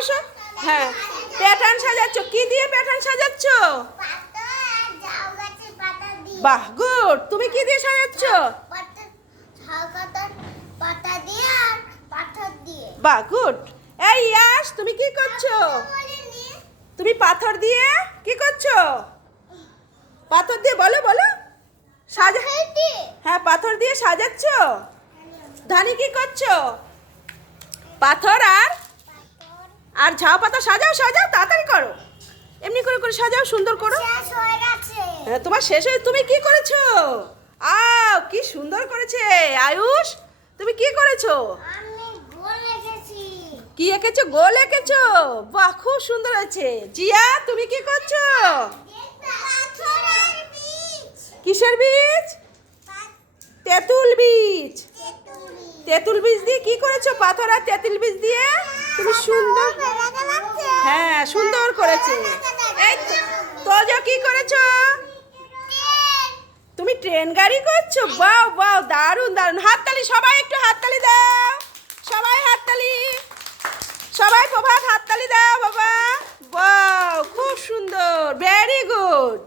বসো। হ্যাঁ, প্যাটার্ন সাজাচ্ছ। কি দিয়ে প্যাটার্ন সাজাচ্ছ? বাহ, গুড। তুমি কি দিয়ে সাজাচ্ছ? বাহ, গুড। এই ইয়াশ, তুমি কি করছো? তুমি পাথর দিয়ে কি করছো? পাথর দিয়ে বলো বলো। সাজা। হ্যাঁ, পাথর দিয়ে সাজাচ্ছ। ধানি কি করছো? পাথর আর ঝাউ পাতা সাজাও সাজাও, তাড়াতাড়ি করো। এমনি করে করে সাজাও, সুন্দর করো। হ্যাঁ, তোমার শেষ হয়ে তুমি কি করেছো? কি সুন্দর করেছে আয়ুষ। তুমি কি করেছো? কি এঁকেছো? গোল এঁকেছো। বাহ, খুব সুন্দর হয়েছে। জিয়া, তুমি কি করছো? কিসের বীজ? তেঁতুল বীজ। তেঁতুল বীজ দিয়ে কি করেছো? পাথর আর তেঁতুল বীজ দিয়ে তুমি সুন্দর। হ্যাঁ, সুন্দর করেছে। এই তোজো কি করেছো? তুমি ট্রেন গাড়ি করছো। বাহ বাহ, দারুণ দারুণ। হাততালি, সবাই একটু হাততালি দাও। সবাই হাততালি। সবাই প্রভাত হাততালি দাও বাবা। বাহ, খুব সুন্দর, ভেরি গুড।